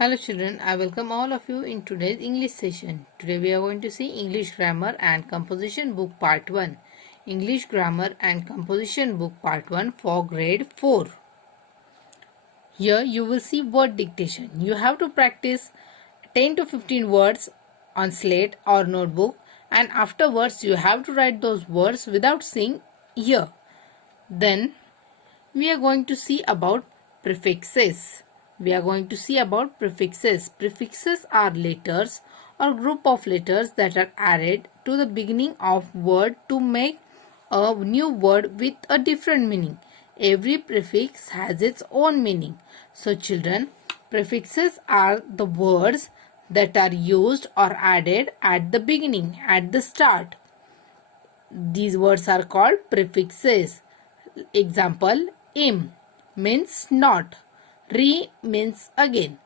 Hello children, I welcome all of you in today's English session. Today we are going to see English Grammar and Composition Book Part 1. English Grammar and Composition Book Part 1 for Grade 4. Here you will see word dictation. You have to practice 10 to 15 words on slate or notebook, and afterwards you have to write those words without seeing here. Then we are going to see about prefixes. Prefixes are letters or group of letters that are added to the beginning of word to make a new word with a different meaning. Every prefix has its own meaning. So children, prefixes are the words that are used or added at the beginning, at the start. These words are called prefixes. Example, im means not. Re means again.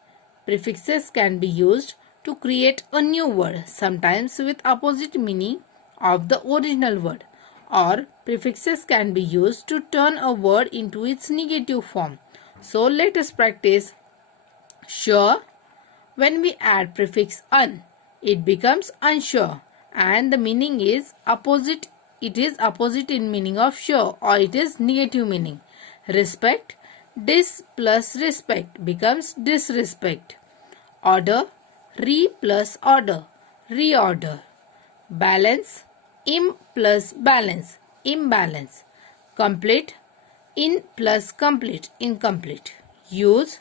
Prefixes can be used to create a new word, sometimes with opposite meaning of the original word. Or prefixes can be used to turn a word into its negative form. So let us practice. Sure. When we add prefix un, it becomes unsure, and the meaning is opposite. It is opposite in meaning of sure, or it is negative meaning. Respect, dis plus respect becomes disrespect. Order, re plus order, reorder. Balance, im plus balance, imbalance. Complete, in plus complete, incomplete. Use,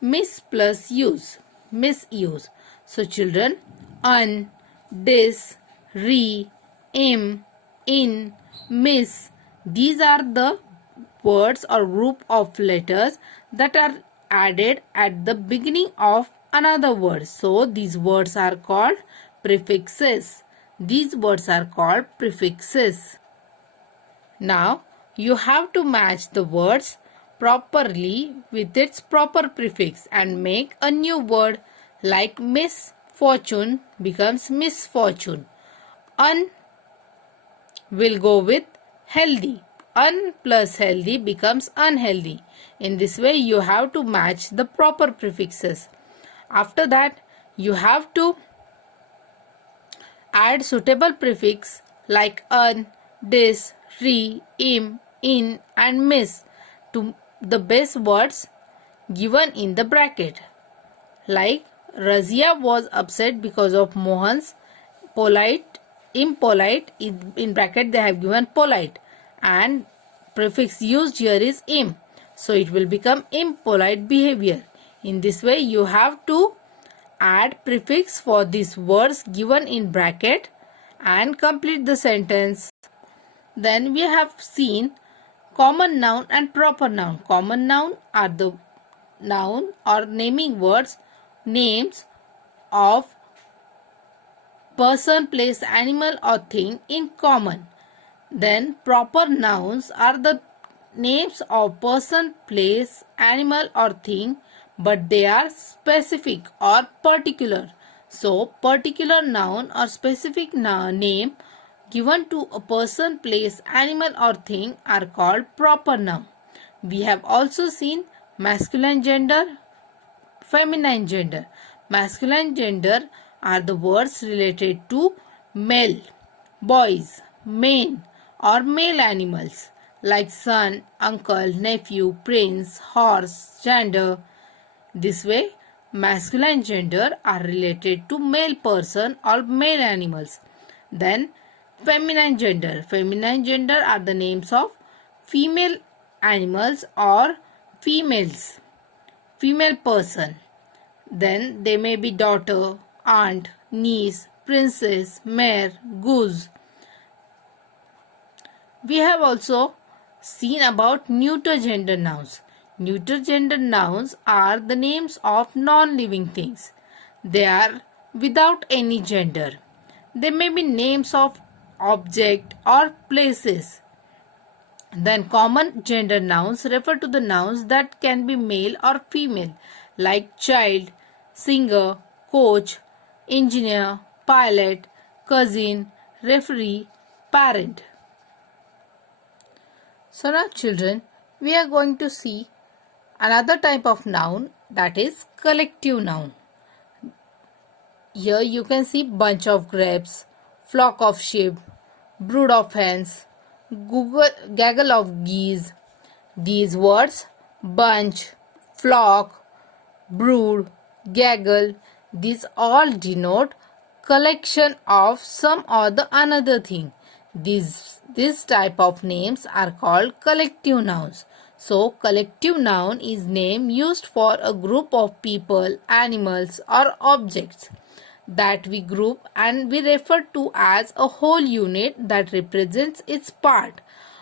miss plus use, misuse. So children, un, dis, re, im, in, miss, these are the words or group of letters that are added at the beginning of another word. So these words are called prefixes. Now you have to match the words properly with its proper prefix and make a new word, like misfortune becomes misfortune. Un will go with healthy. Un plus healthy becomes unhealthy. In this way you have to match the proper prefixes. After that you have to add suitable prefix like un, dis, re, im, in and miss to the base words given in the bracket. Like Razia was upset because of Mohan's impolite, in bracket they have given polite, and prefix used here is im. So it will become impolite behavior. In this way you have to add prefix for these words given in bracket and complete the sentence. Then we have seen common noun and proper noun. Common noun are the noun or naming words, names of person, place, animal or thing in common. Then proper nouns are the names of person, place, animal or thing, but they are specific or particular. So particular noun or specific name given to a person, place, animal or thing are called proper noun. We have also seen masculine gender, feminine gender. Masculine gender are the words related to male, boys, men or male animals like son, uncle, nephew, prince, horse, gender. This way, masculine gender are related to male person or male animals. Then feminine gender. Feminine gender are the names of female animals or females, female person. Then they may be daughter, aunt, niece, princess, mare, goose. We have also seen about neuter gender nouns. Neuter gender nouns are the names of non-living things. They are without any gender. They may be names of object or places. Then common gender nouns refer to the nouns that can be male or female, like child, singer, coach, engineer, pilot, cousin, referee, parent. So now children, we are going to see another type of noun that is collective noun. Here you can see bunch of grapes, flock of sheep, brood of hens, gaggle of geese. These words bunch, flock, brood, gaggle, these all denote collection of some or the another thing. This type of names are called collective nouns. So collective noun is name used for a group of people, animals or objects that we group and we refer to as a whole unit that represents its part.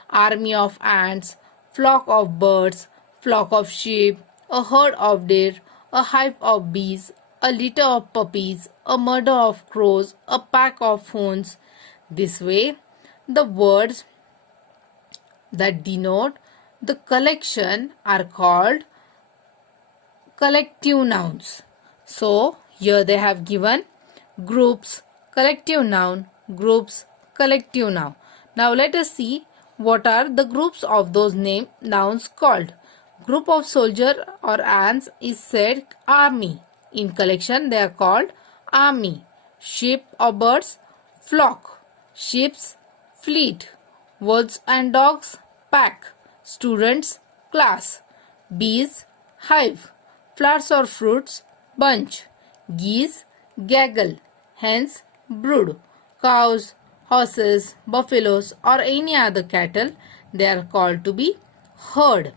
Army of ants, flock of birds, flock of sheep, a herd of deer, a hive of bees, a litter of puppies, a murder of crows, a pack of hounds. This way, the words that denote the collection are called collective nouns. So, here they have given groups, collective noun, groups, collective noun. Now let us see what are the groups of those nouns called. Group of soldier or ants is said army. In collection they are called army. Sheep or birds, flock. Ships, fleet. Wolves and dogs, pack. Students, class. Bees, hive. Flowers or fruits, bunch. Geese, gaggle. Hens, brood. Cows, horses, buffaloes or any other cattle, they are called to be herd.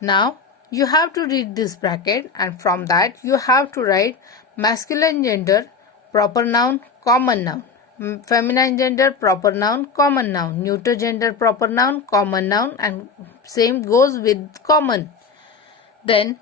Now you have to read this bracket and from that you have to write masculine gender, proper noun, common noun. Feminine gender, proper noun, common noun. Neuter gender, proper noun, common noun, and same goes with common. Then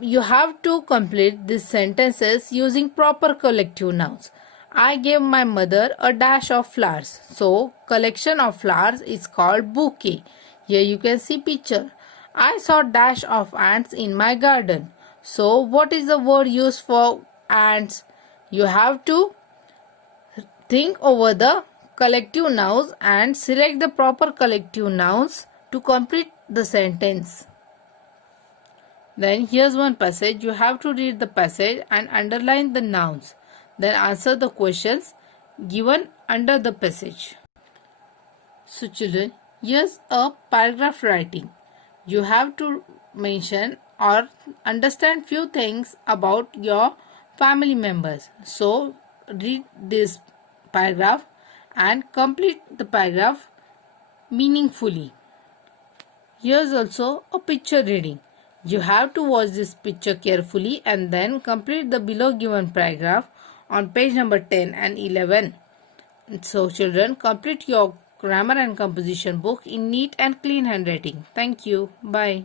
you have to complete these sentences using proper collective nouns. I gave my mother a dash of flowers. So, collection of flowers is called bouquet. Here you can see picture. I saw dash of ants in my garden. So, what is the word used for ants? You have to think over the collective nouns and select the proper collective nouns to complete the sentence. Then here's one passage. You have to read the passage and underline the nouns. Then answer the questions given under the passage. So children, here's a paragraph writing. You have to mention or understand few things about your family members. So read this paragraph and complete the paragraph meaningfully. Here's also a picture reading. You have to watch this picture carefully and then complete the below given paragraph on page number 10 and 11. So children, complete your grammar and composition book in neat and clean handwriting. Thank you. Bye.